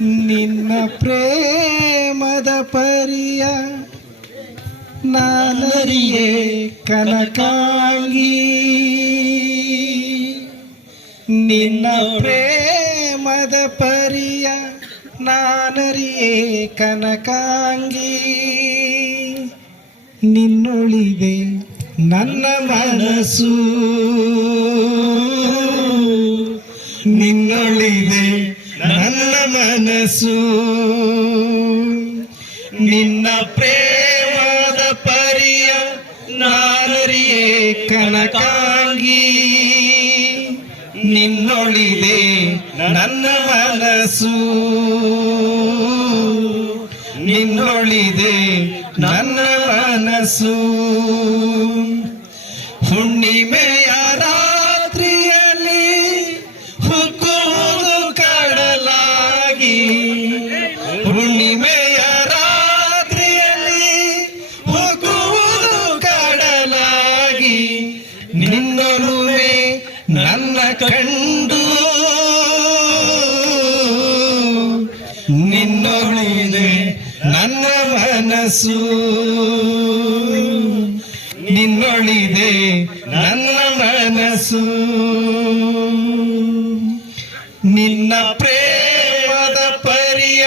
ನಿನ್ನ ಪ್ರೇಮದ ಪರಿಯ ನಾನರಿಯೇ ಕನಕಾಂಗಿ. ನಿನ್ನ ಪ್ರೇಮದ ಪರಿಯ ನಾನರಿಯೇ ಕನಕಾಂಗಿ. ನಿನ್ನೊಳಿದೆ ನನ್ನ ಮನಸ್ಸು. ಮನಸ್ಸು. ನಿನ್ನ ಪ್ರೇಮದ ಪರಿಯ ನಾರರಿಯೇ ಕನಕಾಂಗಿ. ನಿನ್ನೊಳಿದೆ ನನ್ನ ಮನಸ್ಸು. ನಿನ್ನೊಳಿದೆ ನನ್ನ ಮನಸ್ಸು. ಹುಣ್ಣಿಮೆಯ ನಿನ್ನೊಳಿದೆ ನನ್ನ ಮನಸ್ಸು. ನಿನ್ನೊಳಿದೆ ನನ್ನ ಮನಸ್ಸು. ನಿನ್ನ ಪ್ರೇಮದ ಪರಿಯ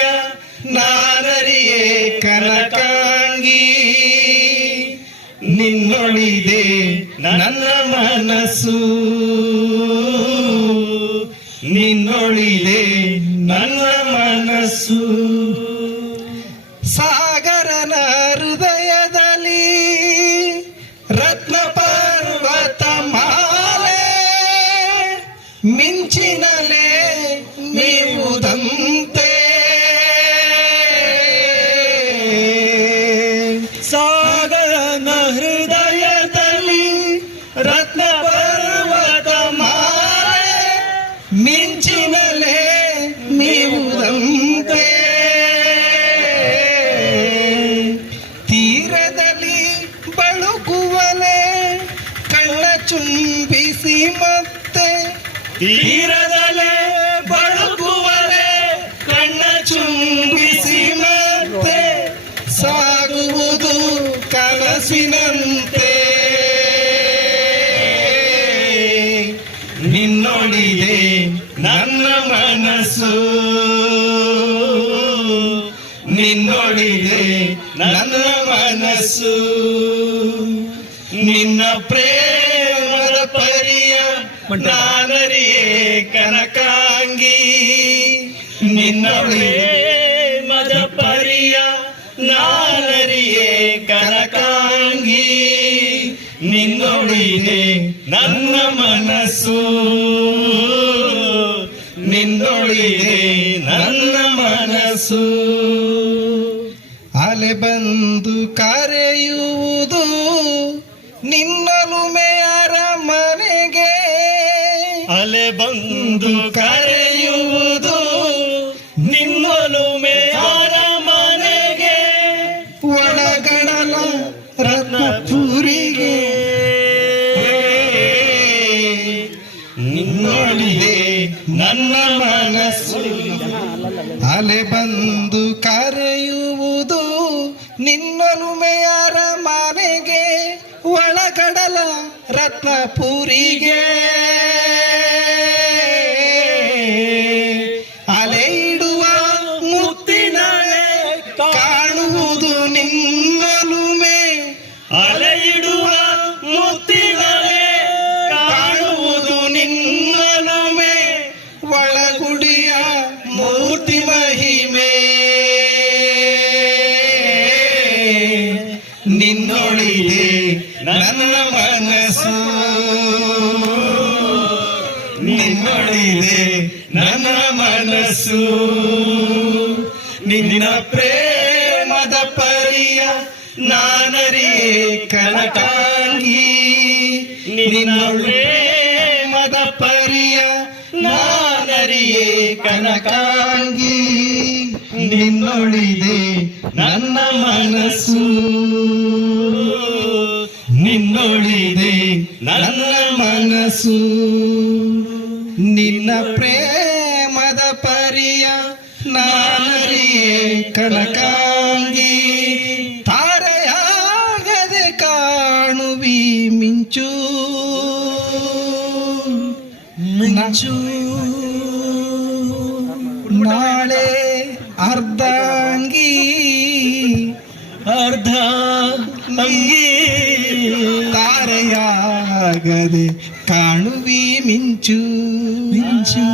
ನಾನರಿಯೇ ಕನಕಾಂಗಿ. ನಿನ್ನೊಳಿದೆ ನನ್ನ ಮನಸ್ಸು. ನಿನ್ನೊಳಿದೆ ಸಾಗರನ ಹೃದಯದಲ್ಲಿ ರತ್ನ ಪರ್ವತ ಮಾಲೆ ಮಿಂಚಿನಲೆ ನೀವುದಂತೆ. ಸಾಗರನ ಹೃದಯದಲ್ಲಿ ರತ್ನ ಪರ್ವತ ಮಾಲೆ ಮಿಂಚಿನಲೆ ತೀರದಲ್ಲಿ ಬಳುಕುವನೆ ಕಣ್ಣ ಚುಂಬಿಸಿ ಮತ್ತೆ. ತೀರದಲ್ಲೇ ಬಳುಕುವನೆ ಕಣ್ಣ ಚುಂಬಿಸಿ ಮತ್ತೆ. ಸಾಗುವುದು ಕನಸಿನಂತೆ. ನಿನ್ನೊಳಿದೆ ನನ್ನ ಮನಸ್ಸು. ನಿನ್ನೊಳಿದೆ ನನ್ನ ಮನಸ್ಸು ನಿನ್ನ ಪ್ರೇಮದ ಪರಿಯ ನಾನರಿಯೇ ಕನಕಾಂಗಿ. ನಿನ್ನ ಪ್ರೇಮದ ಪರಿಯ ನಾನರಿಯೇ ಕನಕಾಂಗಿ. ನಿನ್ನೊಳಿದೆ ನನ್ನ ಮನಸ್ಸು ನಿನ್ನೊಳಿದೆ ನನ್ನ ಮನಸ್ಸು. ಅಲೆ ಬಂದು ಕರೆಯುವುದು ನಿನ್ನಲುಮೆಯರ ಮನೆಗೆ. ಅಲೆ ಬಂದು ಕರೆಯುವುದು ನಿನ್ನಲುಮೆಯರ ಮನೆಗೆ. ಒಳಗಡಲ ರತ್ನಪುರಿಗೆ. ನಿನ್ನೊಳಿದೆ ನನ್ನ ಮನಸ್ಸು. ಅಲೆ ಬಂದು ಕರೆಯುವುದು ನಿನ್ನಲುಮೆಯರ ಮನೆಗೆ ಒಳಗಡಲ ರತ್ನಪುರಿಗೆ. ನಿನ್ನೊಳಿದೆ ನನ್ನ ಮನಸ್ಸು. ನಿನ್ನೊಳಿದೆ ನನ್ನ ಮನಸ್ಸು. ನಿನ್ನ ಪ್ರೇಮದ ಪರಿಯ ನಾನರಿಯೇ ಕನಕಾಂಗಿ. ನಿನ್ನ ಪ್ರೇಮದ ಪರಿಯ ನಾನರಿಯೇ ಕನಕಾಂಗಿ. ನಿನ್ನೊಳಿದೆ ನನ್ನ ಮನಸ್ಸು. ನಿನ್ನೊಳಿದೆ ನನ್ನ ಮನಸ್ಸು. ನಿನ್ನ ನಾನರಿಯೇ ಕನಕಾಂಗಿ. ತಾರೆಯಾಗದೆ ಕಾಣುವಿ ಮಿಂಚು. ಮಿಂಚು. ಅರ್ಧಾಂಗಿ ಅರ್ಧ ಅಂಗಿ. ತಾರೆಯಾಗದೆ ಕಾಣುವಿ ಮಿಂಚು. ಮಿಂಚು.